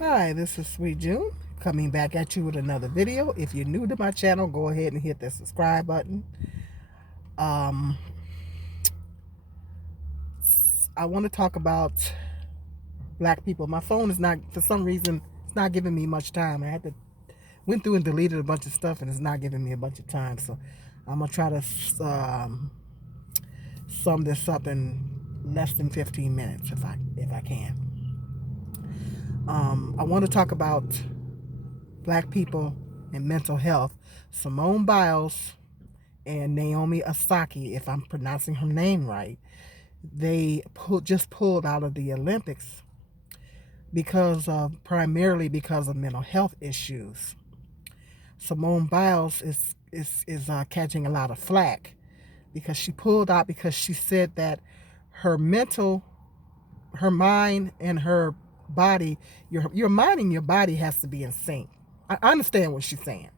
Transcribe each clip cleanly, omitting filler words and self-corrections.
Hi, this is Sweet June coming back at you with another video. If you're new to my channel, go ahead and hit that subscribe button. Um, I want to talk about black people. My phone is not, for some reason, it's not giving me much time. I had to went through and deleted a bunch of stuff, and it's not giving me a bunch of time. So I'm gonna try to sum this up in less than 15 minutes if I can. I want to talk about black people and mental health. Simone Biles and Naomi Osaka, if I'm pronouncing her name right, just pulled out of the Olympics primarily because of mental health issues. Simone Biles is catching a lot of flack because she pulled out because she said that her her mind and her body, your mind and your body has to be in sync. I understand what she's saying.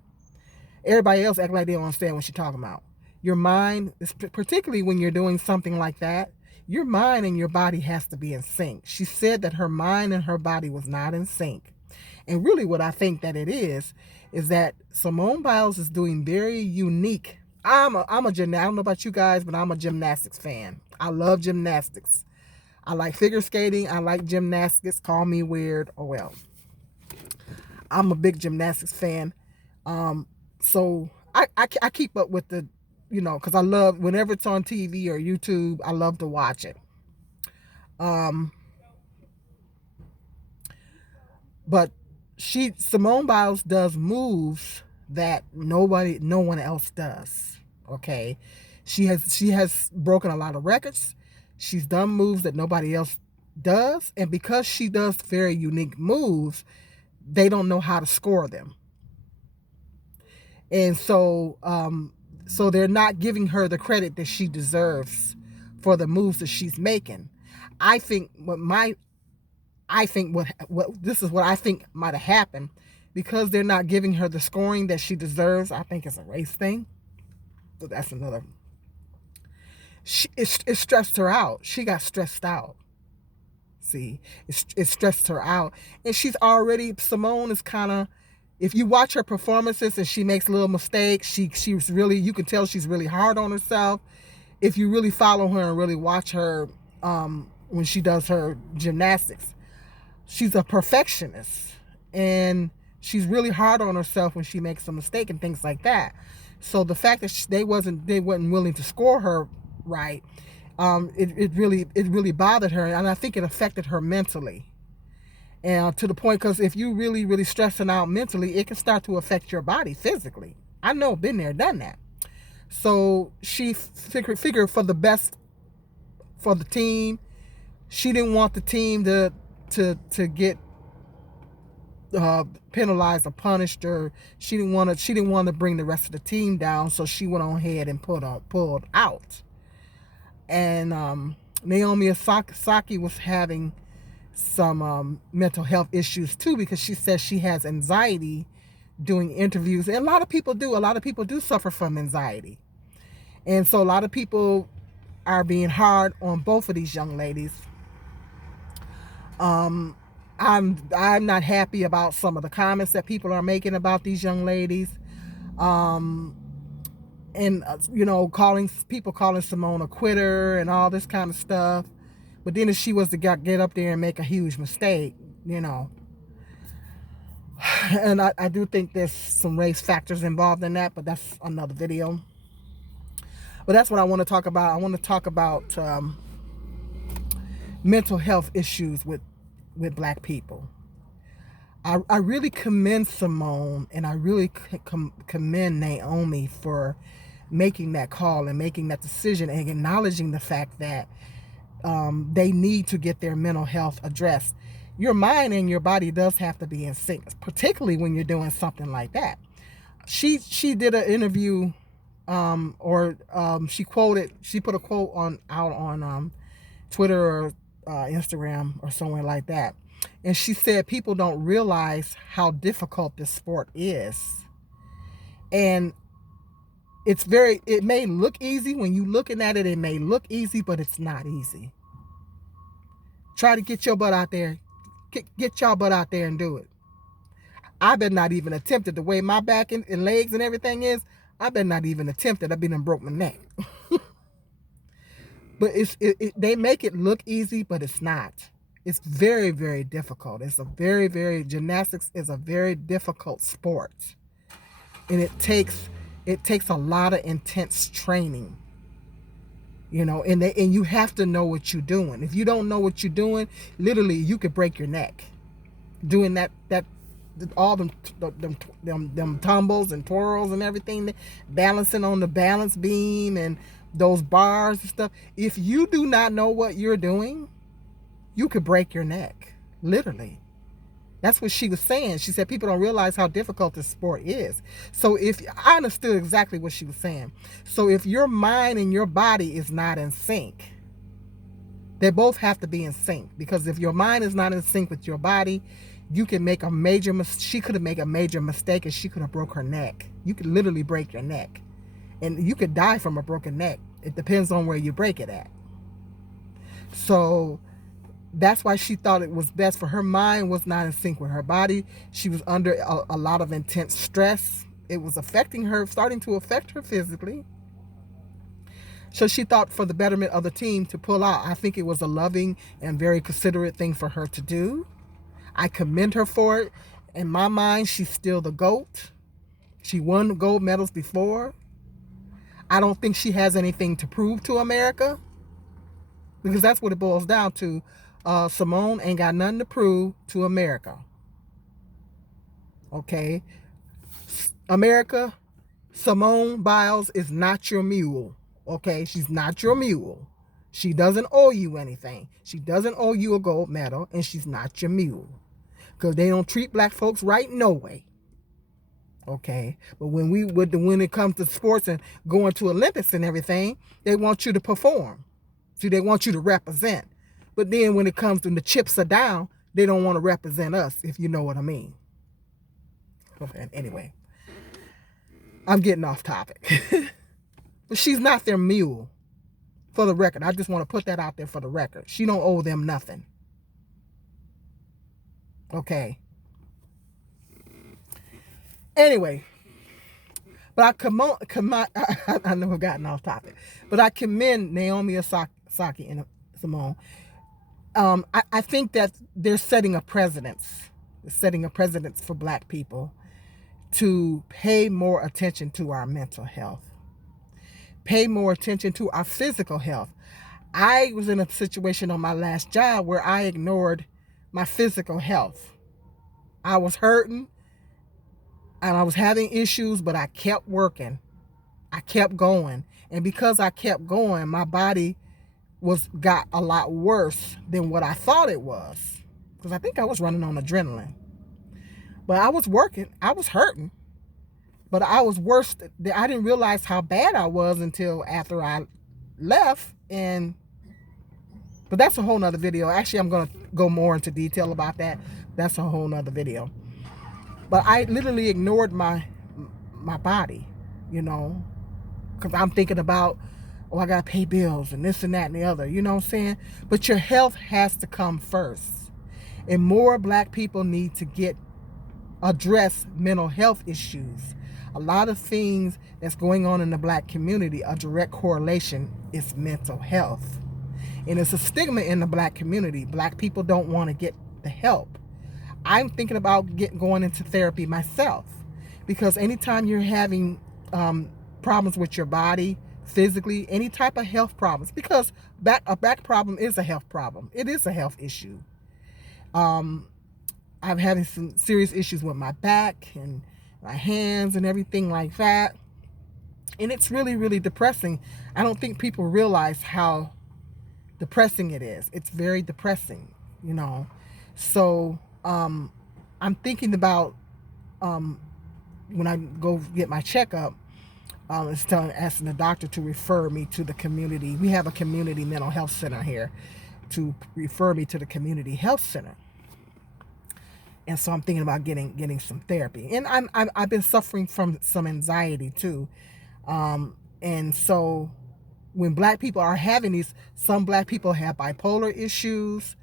Everybody else act like they don't understand what she's talking about. Your mind, particularly when you're doing something like that, your mind and your body has to be in sync. She said that her mind and her body was not in sync. And really what I think that it is that Simone Biles is doing very unique. I'm a gymnast. I don't know about you guys, but I'm a gymnastics fan. I love gymnastics. I like figure skating. I like gymnastics. Call me weird. Oh well. I'm a big gymnastics fan. Um, so I keep up with the, because I love whenever it's on TV or YouTube, I love to watch it. Um, but Simone Biles does moves that no one else does. Okay, she has broken a lot of records. She's done moves that nobody else does, and because she does very unique moves, they don't know how to score them. And so they're not giving her the credit that she deserves for the moves that she's making. I think what this is what I think might have happened because they're not giving her the scoring that she deserves. I think it's a race thing. So that's another. It stressed her out. She got stressed out. See, it stressed her out, and Simone is kind of, if you watch her performances and she makes little mistakes, she's really, you can tell she's really hard on herself. If you really follow her and really watch her when she does her gymnastics, she's a perfectionist, and she's really hard on herself when she makes a mistake and things like that. So the fact that they weren't willing to score her right, it really bothered her, and I think it affected her mentally. And to the point, because if you really stressing out mentally, it can start to affect your body physically. I know, been there, done that. So she figured for the best for the team. She didn't want the team to get penalized or punished, or she didn't want to bring the rest of the team down. So she went on ahead and pulled out. And Naomi Osaka was having some mental health issues too, because she says she has anxiety doing interviews, and a lot of people do. A lot of people do suffer from anxiety, and so a lot of people are being hard on both of these young ladies. Um, I'm not happy about some of the comments that people are making about these young ladies. Um, and calling Simone a quitter and all this kind of stuff. But then if she was to get up there and make a huge mistake, you know, and I do think there's some race factors involved in that, but that's another video. But that's what I want to talk about. I want to talk about mental health issues with black people. I really commend Simone, and I really commend Naomi for making that call and making that decision and acknowledging the fact that they need to get their mental health addressed. Your mind and your body does have to be in sync, particularly when you're doing something like that. She did an interview, she put a quote out on Twitter or Instagram or somewhere like that, and she said people don't realize how difficult this sport is, and it may look easy when you looking at it. It may look easy, but it's not easy. Try to get your butt out there. Get y'all butt out there and do it. I better not even attempt it. The way my back and legs and everything is, I better not even attempt it. I've been and broke my neck. But they make it look easy, but it's not. It's very, very difficult. It's a very, very, gymnastics is a very difficult sport. And it takes a lot of intense training. And you have to know what you're doing. If you don't know what you're doing, literally you could break your neck doing that all them tumbles and twirls and everything, balancing on the balance beam and those bars and stuff. If you do not know what you're doing, you could break your neck, literally. That's what she was saying. She said people don't realize how difficult this sport is. So if I understood exactly what she was saying. So if your mind and your body is not in sync, they both have to be in sync, because if your mind is not in sync with your body, you can make a major she could have made a major mistake and she could have broke her neck. You could literally break your neck, and you could die from a broken neck. It depends on where you break it at. So that's why she thought it was best, for her mind was not in sync with her body. She was under a lot of intense stress. It was affecting her, starting to affect her physically. So she thought for the betterment of the team to pull out. I think it was a loving and very considerate thing for her to do. I commend her for it. In my mind, she's still the GOAT. She won gold medals before. I don't think she has anything to prove to America, because that's what it boils down to. Simone ain't got nothing to prove to America. Okay? America, Simone Biles is not your mule. Okay? She's not your mule. She doesn't owe you anything. She doesn't owe you a gold medal, and she's not your mule. Because they don't treat black folks right, no way. Okay? But when it comes to sports and going to Olympics and everything, they want you to perform. See, they want you to represent. But then when it comes to the chips are down, they don't want to represent us, if you know what I mean. Okay, anyway, I'm getting off topic. But she's not their mule, for the record. I just want to put that out there for the record. She don't owe them nothing. Okay. Anyway, but I know I've gotten off topic, but I commend Naomi, Osaka, and Simone. I think that they're setting a precedence. For black people to pay more attention to our mental health, pay more attention to our physical health. I was in a situation on my last job where I ignored my physical health. I was hurting and I was having issues, but I kept working. I kept going. And because I kept going, my body got a lot worse than what I thought it was. Because I think I was running on adrenaline. But I was working. I was hurting. But I was worse. I didn't realize how bad I was until after I left. But that's a whole nother video. Actually, I'm going to go more into detail about that. That's a whole nother video. But I literally ignored my body, because I'm thinking about, I got to pay bills and this and that and the other, you know what I'm saying? But your health has to come first. And more black people need to address mental health issues. A lot of things that's going on in the black community, a direct correlation is mental health. And it's a stigma in the black community. Black people don't want to get the help. I'm thinking about going into therapy myself, because anytime you're having problems with your body, physically, any type of health problems, because a back problem is a health problem. It is a health issue. I'm having some serious issues with my back and my hands and everything like that. And it's really, really depressing. I don't think people realize how depressing it is. It's very depressing, So I'm thinking about when I go get my checkup, asking the doctor to refer me to the community. We have a community mental health center here, to refer me to the community health center. And so I'm thinking about getting some therapy. And I've been suffering from some anxiety too. And so when black people are having some black people have bipolar issues.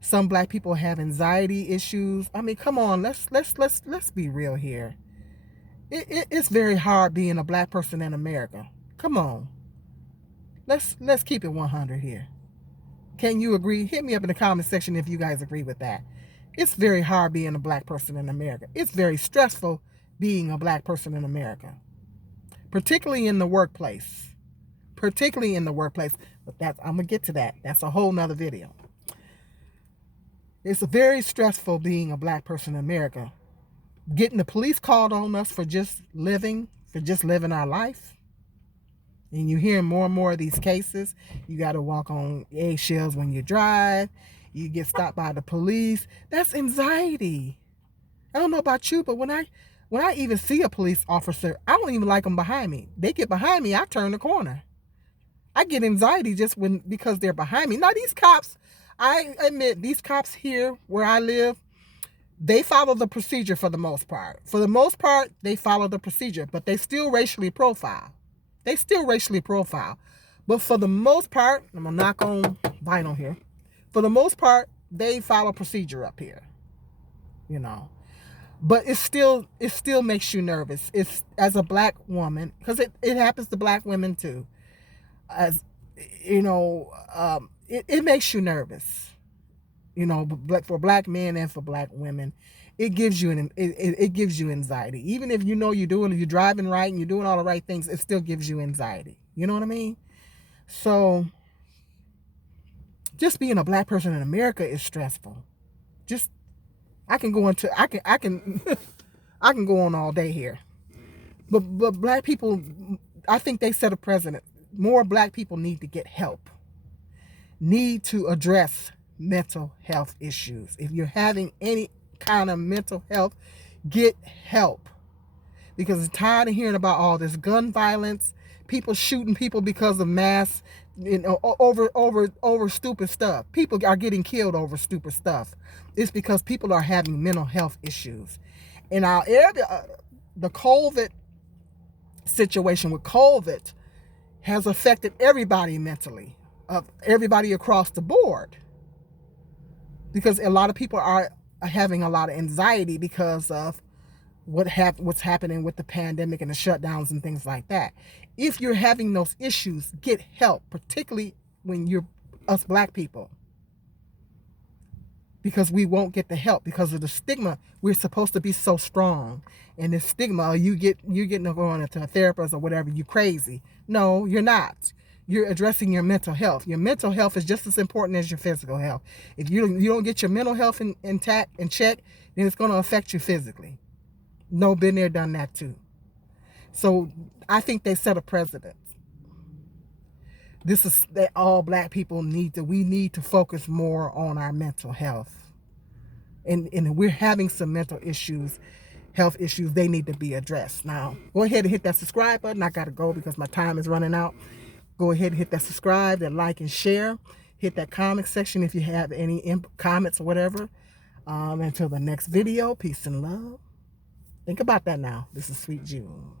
Some black people have anxiety issues. I mean, come on, let's be real here. It's very hard being a black person in America. Come on. Let's keep it 100 here. Can you agree? Hit me up in the comment section if you guys agree with that. It's very hard being a black person in America. It's very stressful being a black person in America, particularly in the workplace. Particularly in the workplace. But I'm gonna get to that. That's a whole nother video. It's very stressful being a black person in America. Getting the police called on us for just living our life. And you hear more and more of these cases. You got to walk on eggshells when you drive. You get stopped by the police. That's anxiety. I don't know about you, but when I even see a police officer, I don't even like them behind me. They get behind me, I turn the corner. I get anxiety because they're behind me. Now these cops, I admit, these cops here where I live, they follow the procedure for the most part. For the most part, they follow the procedure, but they still racially profile. But for the most part, I'm going to knock on vinyl here. For the most part, they follow procedure up here. You know. But it still makes you nervous. It's as a black woman, because it happens to black women too. As you know, it makes you nervous. You know, for black men and for black women, it gives you it gives you anxiety. Even if you know you're driving right and you're doing all the right things, it still gives you anxiety. You know what I mean? So just being a black person in America is stressful. I can go on all day here. But black people, I think they set a precedent. More black people need to get help. Need to address mental health issues. If you're having any kind of mental health, get help. Because I'm tired of hearing about all this gun violence, people shooting people because of mass, over stupid stuff. People are getting killed over stupid stuff. It's because people are having mental health issues. In our area, the COVID situation with COVID has affected everybody mentally, everybody across the board. Because a lot of people are having a lot of anxiety because of what's happening with the pandemic and the shutdowns and things like that. If you're having those issues, get help, particularly when you're us black people. Because we won't get the help because of the stigma. We're supposed to be so strong. And the stigma, you're getting going into a therapist or whatever, you crazy. No, you're not. You're addressing your mental health. Your mental health is just as important as your physical health. If you don't get your mental health intact and checked, then it's going to affect you physically. No, been there, done that too. So I think they set a precedent. This is that all black people we need to focus more on our mental health. And we're having some mental issues, health issues, they need to be addressed. Now, go ahead and hit that subscribe button. I got to go because my time is running out. Go ahead and hit that subscribe, that like and share. Hit that comment section if you have any comments or whatever. Until the next video, peace and love. Think about that now. This is Sweet June.